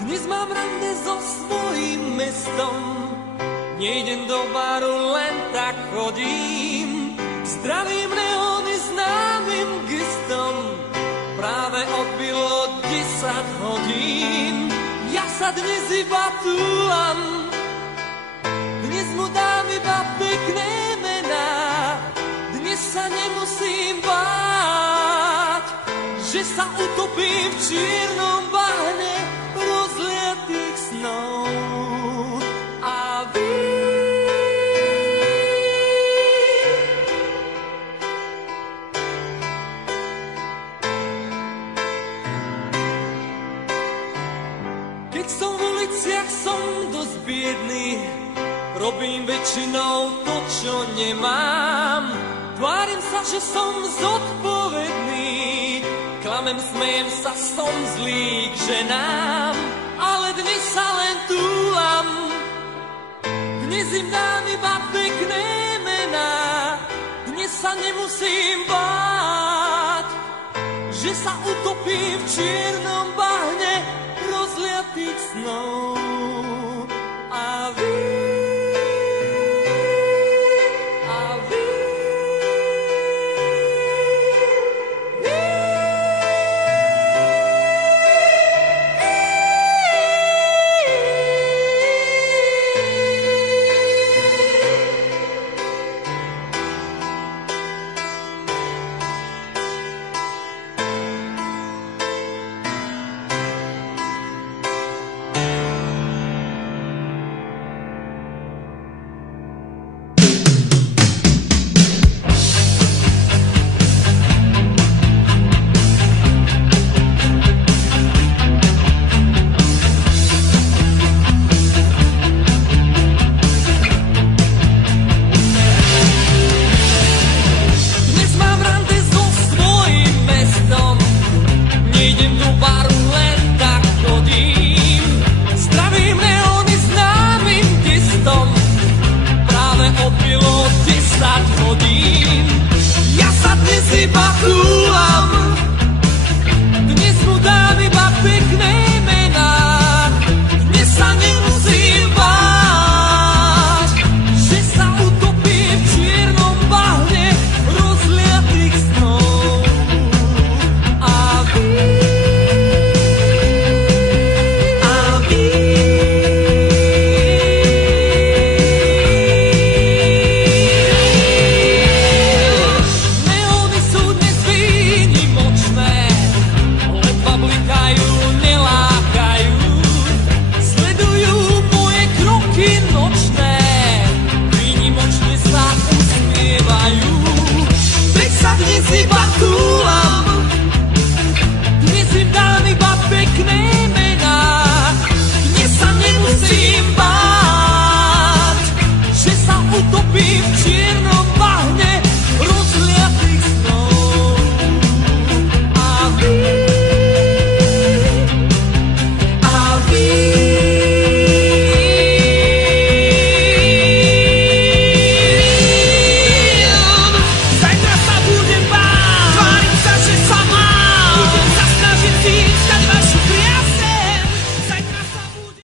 Dnes mám rande so svojím mestom, nejdem do baru, len tak chodím. Zdravím neóny známym gestom, práve odbilo 10 hodín. Ja sa dnes iba túlam, dnes mu dám iba pekné mená. Dnes sa nemusím báť, že sa utopím v čiernom bahne rozliatých snov. A vy keď som v uliciach, som dosť biedný, robím väčšinou to, čo nemám. Tvárim sa, že som zodpovedný, klamem, smejem sa, som zlý k ženám, ale dnes sa len túlam, dnes im dám iba pekné mená. Dnes sa nemusím báť, že sa utopím v čiernom bahne